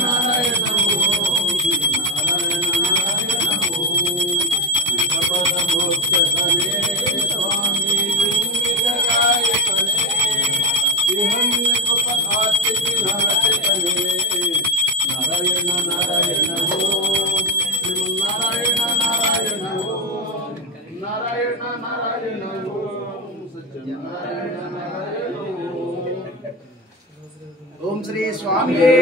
నారాయణ స్వామియే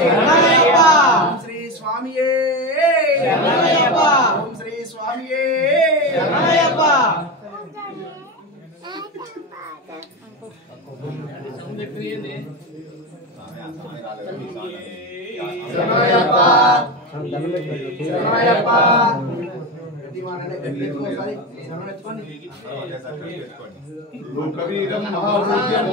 శరణయ్యప్ప ఓం శ్రీ స్వామియే శరణయ్యప్ప ఓం శ్రీ స్వామియే శరణయ్యప్ప శరణయ్యప్ప శరణయ్యప్ప లోకవీరం మహాపూజ్యం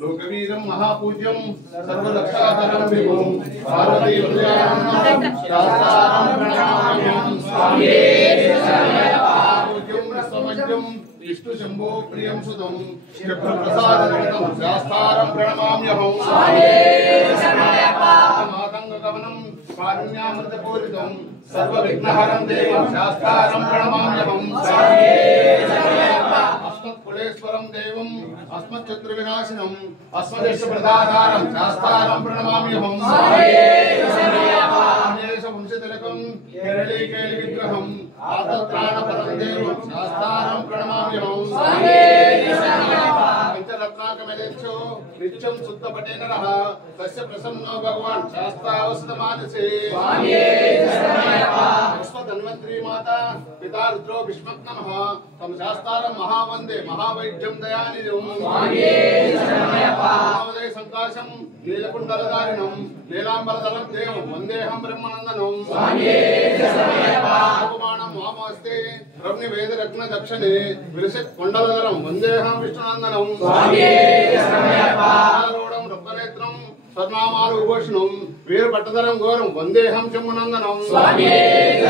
లోకవీరం మహాపూజ్యం సర్వరక్షాకరం విభుం పార్వతీ శాస్త్రారం ప్రణామ్యం స్వామియే శరణయ్యప్ప విశ్వమజ్యం విష్ణు శంభో ప్రియం సుతం క్షిప్రప్రసాదం శాస్త్రారం ప్రణమామ్యహం స్వామియే శరణయ్యప్ప మాతంగగమనం కారుణ్యామృతపూరితం సర్వవిఘ్నహరం దేవం శాస్త్రారం ప్రణమామ్యహం స్వామియే శరణయ్యప్ప అస్మత్కులేశ్వరం దేవం అస్మచ్చత్రువినాశనం అస్మదేశప్రదాతారం శాస్త్రారం ప్రణమామ్యహం స్వామియే శరణయ్యప్ప వంశతిలకం కేరళీకేళి విగ్రహం ఆతత్రాణపరం దేవం శాస్త్రారం ప్రణమామ్యహం స్వామియే శరణయ్యప్ప పంచరత్నాకమేక్షో నిత్యం శుద్ధపటేన నరః తస్య ప్రసన్నో భగవాన్ శాస్త్రావస్తమానసే స్వామియే శరణయ్యప్ప విశ్వధన్వంతరీ మాతా పితా రుద్రో భీష్మక్ నమః తం శాస్త్రారం మహావందే మహావైద్యం దయానిధిం స్వామియే శరణయ్యప్ప నామోదయ సంకాశం నీలకుండలధారిణం నీలాంబరధరం దేవం వందేహం బ్రహ్మనందనం స్వామియే శరణయ్యప్ప ఉపమానం వామస్తే రమ్య వేదరత్న దక్షిణే విరసిత్ కొండలధరం వందేహం విష్ణునందనం స్వామియే శరణయ్యప్ప ఆరూఢం రత్ననేత్రం స్వర్ణామాలు విభూషణం వీరపట్టధరం ఘోరం వందేహం శంభునందనం స్వామియే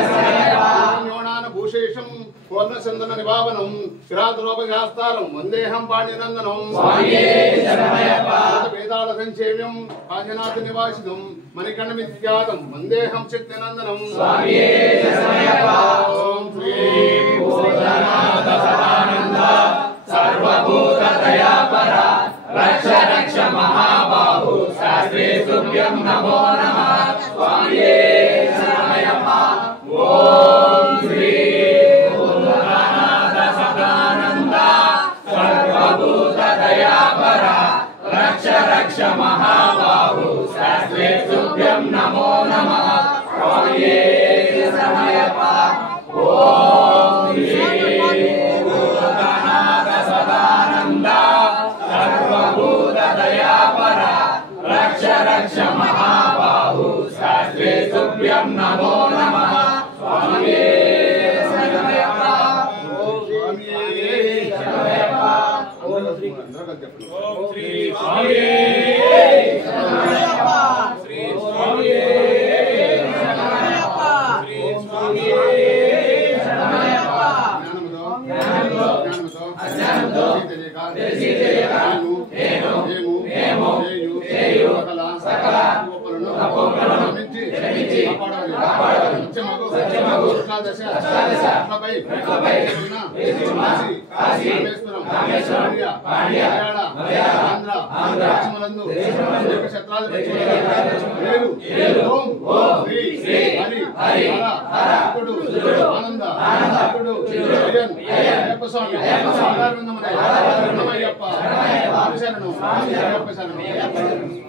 శరణయ్యప్ప న్యోనాన భూషేషం పూర్ణచందన నిభావనం కిరాతలోపశాస్త్రారం వందేహం పాణినందనం స్వామియే శరణయ్యప్ప వేదాల సంచేవ్యం కాశీనాథ నివాసితం మణికంఠమిత్యాతం వందేహం శక్తినందనం స్వామియే శరణయ్యప్ప ఓం శ్రీ భూతనాథ సదానంద సర్వభూత దయాపర రక్ష రక్ష మహాబాహు శాస్త్రే తుభ్యం నమో నమః స్వామియే శరణయ్యప్ప ఓం శ్రీ భూతనాథ సదానంద సర్వభూత దయాపర రక్ష రక్ష మహాబాహు శాస్త్రే తుభ్యం నమో నమః స్వామియే శరణయ్యప్ప ఓం శ్రీ భూతనాథ సదానంద సర్వభూత దయాపర రక్ష రక్ష మహాబాహు శాస్త్రే తుభ్యం నమో నమః స్వామియే శరణయ్యప్ప స్వామియే శరణయ్యప్ప ఓం శ్రీ స్వామియే శరణయ్యప్ప శ్రీ స్వామియే శరణయ్యప్ప శ్రీ స్వామియే శరణయ్యప్ప జ్ఞానముతో అజ్ఞానముతో తెలిసి తెలియక నేను చేయు సకల తప్పులను క్షమించి కాపాడాలి సత్యమగు అష్టాదశ కాశీ రామేశ్వరం పాండ్య ఆంధ్ర దేశములందు క్షేత్రాధిపతి ఓం శ్రీ హరి హర సురుడు ఆనంద జయన్ అయ్యప్ప స్వామి ఆధారవిందమునై శరణమయ్యప్ప శరణం అయ్యప్ప శరణం